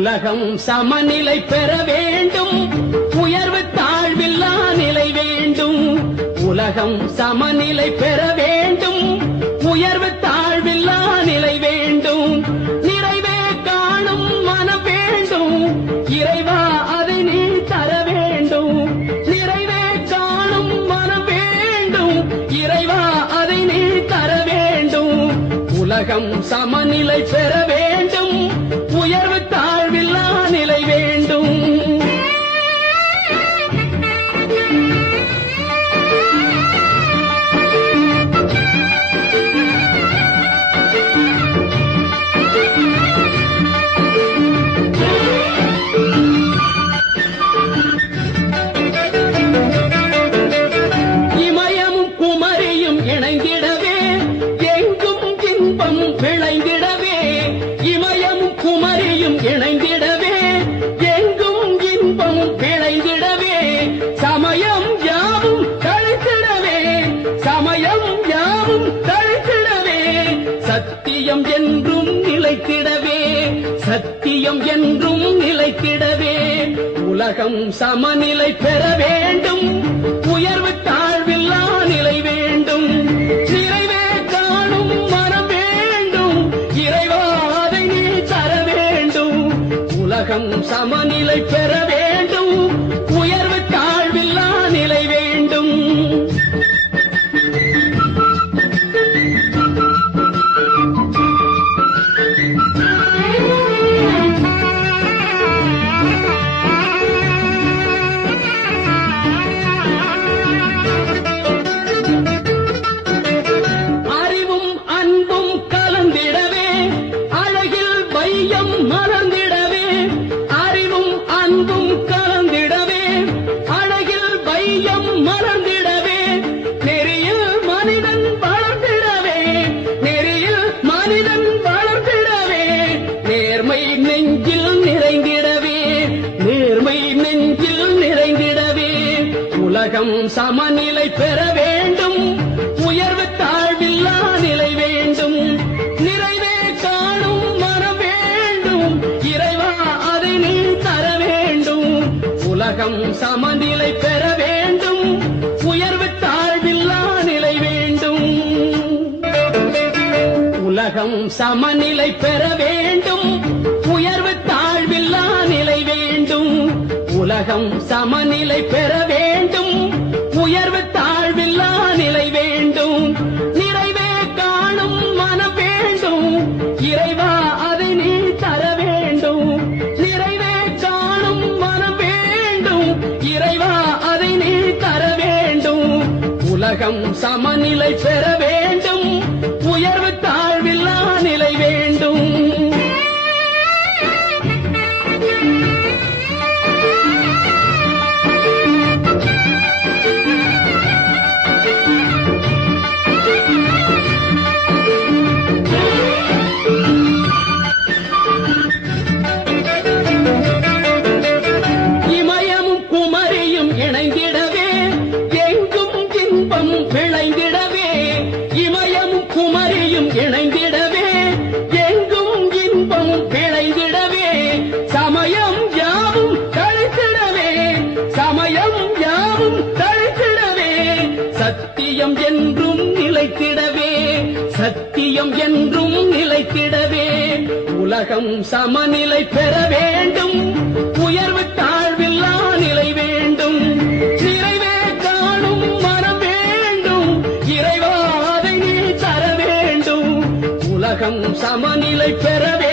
உலகம் சமநிலை பெற வேண்டும், உயர்வு தாழ்வில்லா நிலை வேண்டும். உலகம் சமநிலை பெற வேண்டும், உயர்வு தாழ்வில்லா நிலை வேண்டும். நிறைவே காணும் மனம் வேண்டும், இறைவா அதை நீ தர வேண்டும். நிறைவே காணும் மனம் வேண்டும், இறைவா அதை நீ தர வேண்டும். உலகம் சமநிலை பெற வேண்டும், உயர்வு தாழ்வில்லா நிலை வேண்டும். இமயமும் குமரியும் இணைந்திடவே எங்கும் இன்பம் விளைந்திடவே. இமயமும் குமரியும் இணைந்திடவே எங்கும் இன்பம் விளைந்திடவே. சமயம் யாவும் தழைத்திடவே, சமயம் யாவும் தழைத்திடவே. சத்தியம் என்றும் நிலைத்திடவே, சத்தியம் என்றும் நிலைத்திடவே. உலகம் சமநிலை பெற வேண்டும், உயர்வு தாழ்வில்லா நிலை வேண்டும். நிறைவே காணும் மனம் வேண்டும், இறைவா அதை நீ தர வேண்டும். உலகம் சமநிலை பெற வேண்டும், உயர்வு தாழ்வில்லா நிலை வேண்டும். அறிவும் அன்பும் கலந்திடவே, அழகில் வையம் மலர்ந்திடவே. அறிவும் அன்பும் கலந்திடவே, அழகில் வையம் மலர்ந்திடவே. நெறியில் மனிதன் வளர்ந்திடவே, நெறியில் மனிதன் வளர்ந்திடவே. நேர்மை நெஞ்சில் நிறைந்திடவே, நேர்மை நெஞ்சில் நிறைந்திடவே. உலகம் சமநிலை பெற வேண்டும், உயர்வு தாழ்வில்லா நிலை வேண்டும். நிறைவே காணும் மனம் வேண்டும், இறைவா அதை நீ தர வேண்டும். உலகம் சமநிலை பெற வேண்டும், உயர்வு தாழ்வில்லா நிலை வேண்டும். உலகம் சமநிலை பெற வேண்டும், உயர்வு தாழ்வில்லா நிலை வேண்டும். உலகம் சமநிலை பெற வேண்டும், உயர்வு தாழ்வில்லா நிலை வேண்டும். நிறைவே காணும் மனம் வேண்டும், இறைவா அதை நீ தர வேண்டும். நிறைவே காணும் மனம் வேண்டும், இறைவா அதை நீ தர வேண்டும். உலகம் சமநிலை பெற வேண்டும், உயர்வு தாழ்வில்லா நிலை வேண்டும். இமயமும் குமரியும் இணைந்திடவே எங்கும் இன்பம் விளைந்திடவே. இமயமும் குமரியும் இணைந்திடவே எங்கும் இன்பம் விளைந்திடவே. சமயம் யாவும் தழைத்திடவே, சமயம் யாவும் தழைத்திடவே. சத்தியம் என்றும் நிலைத்திடவே, சத்தியம் என்றும் நிலைத்திடவே. உலகம் சமநிலை பெற வேண்டும், உயர்வு தாழ்வில்லா நிலை வேண்டும். நிறைவே காணும் மனம் வேண்டும், இறைவா அதை நீ தர வேண்டும். உலகம் சமநிலை பெற வேண்டும்.